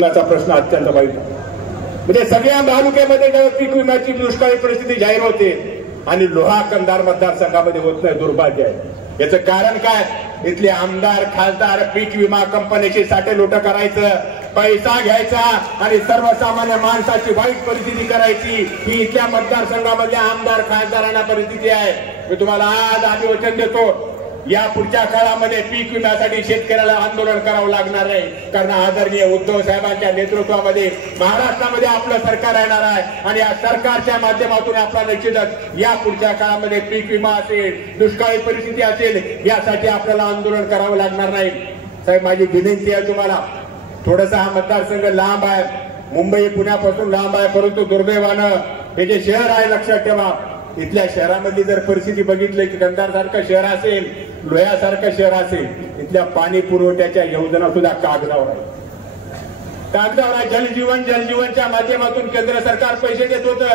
प्रश्न अत्यंत वाईट म्हणजे सगळ्या तालुक्यामध्ये पीक विम्याची दुष्काळी परिस्थिती जाहीर होते आणि लोहा कंधार मतदारसंघामध्ये होत नाही, दुर्भाग्य आहे। याचं कारण काय? इथले आमदार खासदार पीक विमा कंपनीची साठेलोट करायचं, पैसा घ्यायचा आणि सर्वसामान्य माणसाची वाईट परिस्थिती करायची, ही इथल्या मतदारसंघामधल्या आमदार खासदारांना परिस्थिती आहे। मी तुम्हाला आज आश्वासन देतो, या पुढच्या काळामध्ये पीक विम्यासाठी शेतकऱ्याला आंदोलन करावं लागणार आहे, कारण आदरणीय उद्धव साहेबांच्या नेतृत्वामध्ये महाराष्ट्रामध्ये आपलं सरकार येणार आहे आणि या सरकारच्या माध्यमातून आपल्याला निश्चितच या पुढच्या काळामध्ये पीक विमा असेल, दुष्काळी परिस्थिती असेल, यासाठी आपल्याला आंदोलन करावं लागणार नाही। साहेब, माझी विनंती आहे तुम्हाला, थोडासा हा मतदारसंघ लांब आहे, मुंबई पुण्यापासून लांब आहे, परंतु दुर्दैवानं हे जे शहर आहे, लक्षात ठेवा, इथल्या शहरामधली जर परिस्थिती बघितली की कंधार सारखं शहर असेल, लोह्यासारखं शहर असेल, इथल्या पाणी पुरवठ्याच्या योजना सुद्धा कागदावर आहे। जलजीवनच्या माध्यमातून केंद्र सरकार पैसे देत होतं,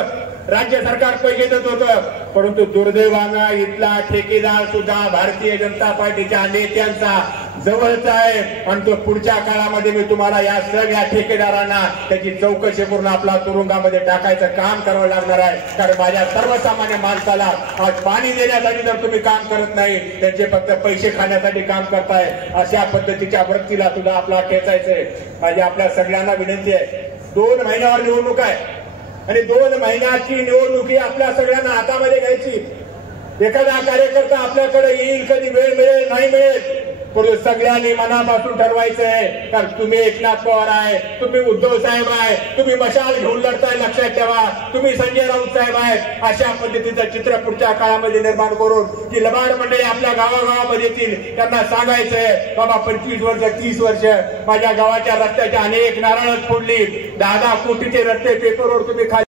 राज्य सरकार पैसे देत होतं, परंतु दुर्दैवानं इथला ठेकेदार सुद्धा भारतीय जनता पार्टीच्या नेत्यांचा जवळचा आहे आणि तो पुढच्या काळामध्ये मी तुम्हाला या सगळ्या ठेकेदारांना त्याची चौकशी करून आपला तुरुंगामध्ये टाकायचं काम करावं लागणार आहे, कारण माझ्या सर्वसामान्य माणसाला आज पाणी देण्यासाठी जर तुम्ही काम करत नाही, त्यांचे फक्त पैसे खाण्यासाठी काम करताय, अशा पद्धतीच्या वृत्तीला सुद्धा आपला ठेचायचंय। माझी आपल्या सगळ्यांना विनंती आहे, 2 महिन्यावर निवडणूक आहे आणि 2 महिन्याची निवडणूक ही आपल्या सगळ्यांना हातामध्ये घ्यायची। एखादा कार्यकर्ता आपल्याकडे येईल, कधी वेळ मिळेल नाही मिळेल, परंतु सगळ्यांनी मनापासून ठरवायचं आहे, कारण तुम्ही एकनाथ पवार आहे, तुम्ही उद्धव साहेब आहे, तुम्ही मशाल घेऊन लढताय, लक्षात ठेवा, तुम्ही संजय राऊत साहेब आहेत। अशा पद्धतीचं चित्र पुढच्या काळामध्ये निर्माण करून की लबाड मंडळी आपल्या गावागावामध्ये येतील, त्यांना सांगायचंय, बाबा 25 वर्ष 30 वर्ष माझ्या गावाच्या रस्त्याच्या अनेक नारळच फोडली, 10 कोटीचे रस्ते पेपरवर तुम्ही